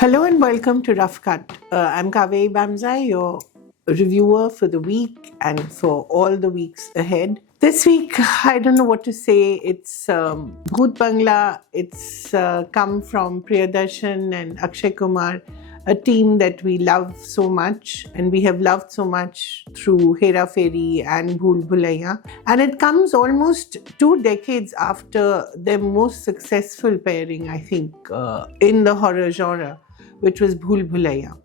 Hello and welcome to RoughCut. I'm Kaveree Bamzai, your reviewer for the week and for all the weeks ahead. This week, I don't know what to say. It's Bhoot Bangla. It's come from Priyadarshan and Akshay Kumar, a team that we love so much and we have loved so much through Hera Pheri and Bhool Bhulaiyaa. And it comes almost 2 decades after their most successful pairing, I think, in the horror genre, which was Bhool Bhulaiyaa.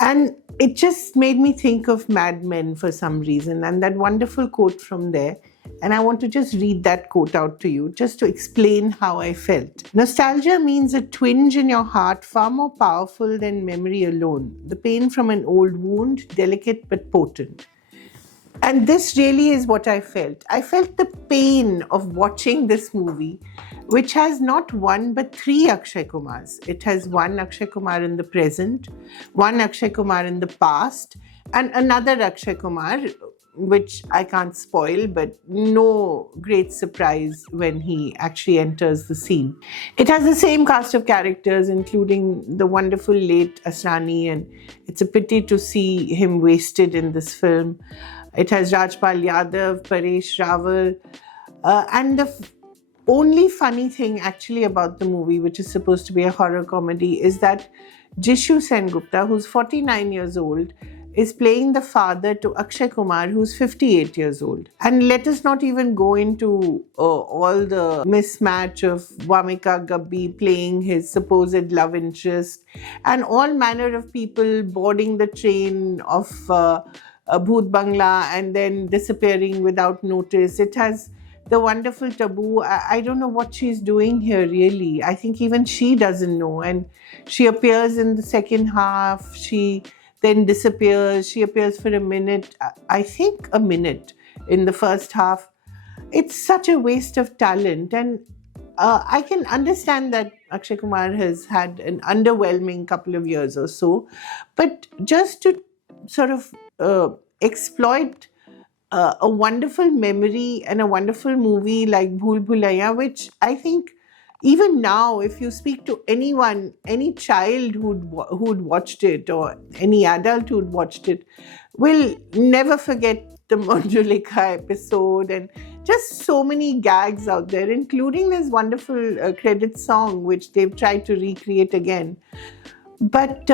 And it just made me think of Mad Men for some reason, and that wonderful quote from there. And I want to just read that quote out to you, just to explain how I felt. Nostalgia means a twinge in your heart far more powerful than memory alone. The pain from an old wound, delicate but potent. And this really is what I felt. I felt the pain of watching this movie, which has not one but three Akshay Kumars. It has one Akshay Kumar in the present, one Akshay Kumar in the past, and another Akshay Kumar, which I can't spoil, but no great surprise when he actually enters the scene. It has the same cast of characters, including the wonderful late Asrani, and it's a pity to see him wasted in this film. It has Rajpal Yadav, Paresh Rawal, and the only funny thing actually about the movie, which is supposed to be a horror comedy, is that Jishu Sengupta, who's 49 years old, is playing the father to Akshay Kumar, who's 58 years old. And let us not even go into all the mismatch of Vamika Gabbi playing his supposed love interest and all manner of people boarding the train of Bhoot Bangla and then disappearing without notice. It has the wonderful Tabu. I don't know what she's doing here, really. I think even she doesn't know. And she appears in the second half. She then disappears. She appears for a minute, I think a minute in the first half. It's such a waste of talent. And I can understand that Akshay Kumar has had an underwhelming couple of years or so. But just to sort of exploit a wonderful memory and a wonderful movie like Bhool Bhulaiyaa, which I think even now, if you speak to anyone, any child who'd watched it or any adult who'd watched it, will never forget the Manjulika episode and just so many gags out there, including this wonderful credit song, which they've tried to recreate again. But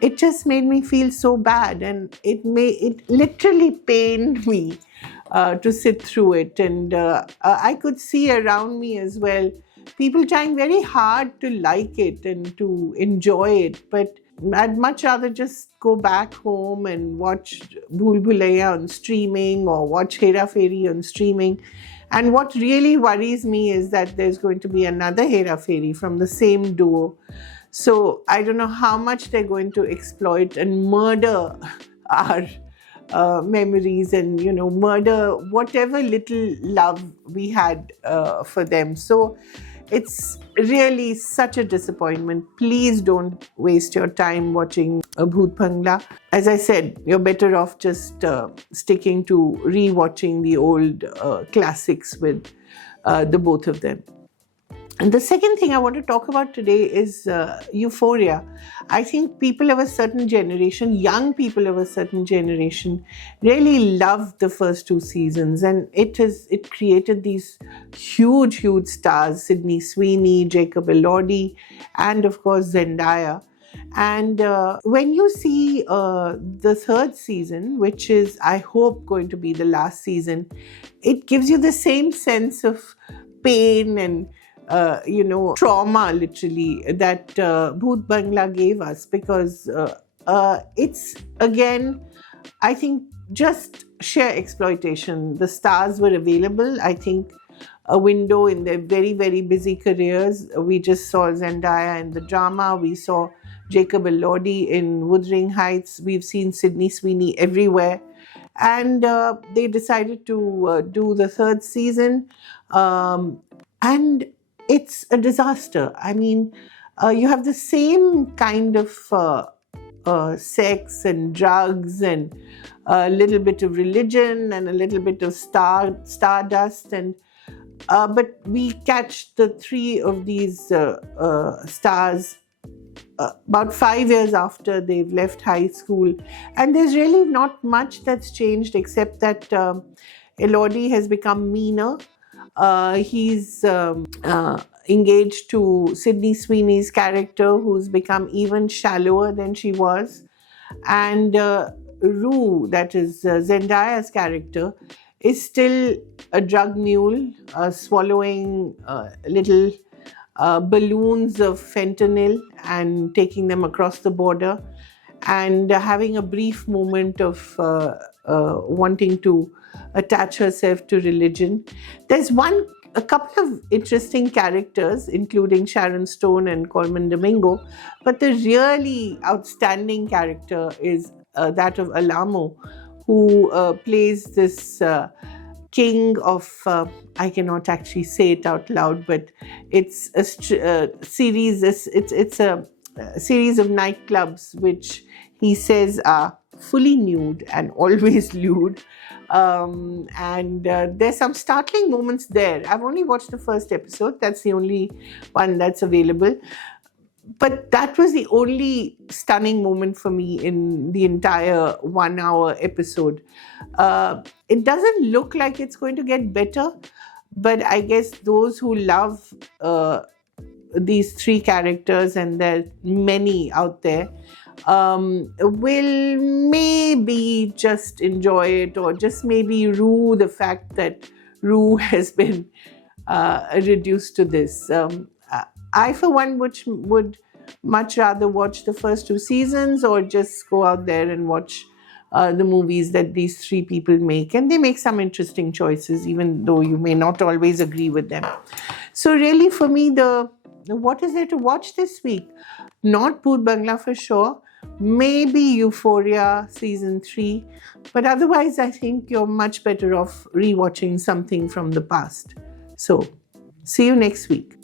it just made me feel so bad, and it literally pained me to sit through it. And I could see around me as well people trying very hard to like it and to enjoy it, but I'd much rather just go back home and watch Bhool Bhulaiyaa on streaming or watch Hera Pheri on streaming. And what really worries me is that there's going to be another Hera Pheri from the same duo. So I don't know how much they're going to exploit and murder our memories and, murder whatever little love we had for them. So it's really such a disappointment. Please don't waste your time watching Bhoot Bangla. As I said, you're better off just sticking to re-watching the old classics with the both of them. And the second thing I want to talk about today is Euphoria. I think people of a certain generation, young people of a certain generation, really loved the first two seasons, and it created these huge stars: Sydney Sweeney, Jacob Elordi, and of course Zendaya. And when you see the third season, which is, I hope, going to be the last season, it gives you the same sense of pain and trauma, literally, that Bhoot Bangla gave us, because it's, again, I think, just sheer exploitation. The stars were available, I think, a window in their very, very busy careers. We just saw Zendaya in the drama. We saw Jacob Elordi in Wuthering Heights. We've seen Sydney Sweeney everywhere. And they decided to do the third season. And it's a disaster. I mean, you have the same kind of sex and drugs and a little bit of religion and a little bit of stardust, and but we catch the three of these stars about 5 years after they've left high school. And there's really not much that's changed except that Elordi has become meaner. He's engaged to Sydney Sweeney's character, who's become even shallower than she was. And Rue, that is Zendaya's character, is still a drug mule, swallowing little balloons of fentanyl and taking them across the border, and having a brief moment of wanting to attach herself to religion. There's a couple of interesting characters, including Sharon Stone and Colman Domingo, but the really outstanding character is that of Alamo, who plays this king of, I cannot actually say it out loud, but it's a series. It's a series of nightclubs which he says are fully nude and always lewd. And there's some startling moments there. I've only watched the first episode. That's the only one that's available. But that was the only stunning moment for me in the entire 1 hour episode. It doesn't look like it's going to get better, but I guess those who love these three characters, and there are many out there, will maybe just enjoy it, or just maybe rue the fact that Rue has been reduced to this. I, for one, would much rather watch the first 2 seasons, or just go out there and watch the movies that these three people make. And they make some interesting choices, even though you may not always agree with them. So really, for me, what is there to watch this week? Not Bhoot Bangla for sure. Maybe Euphoria season 3. But otherwise, I think you're much better off rewatching something from the past. So, see you next week.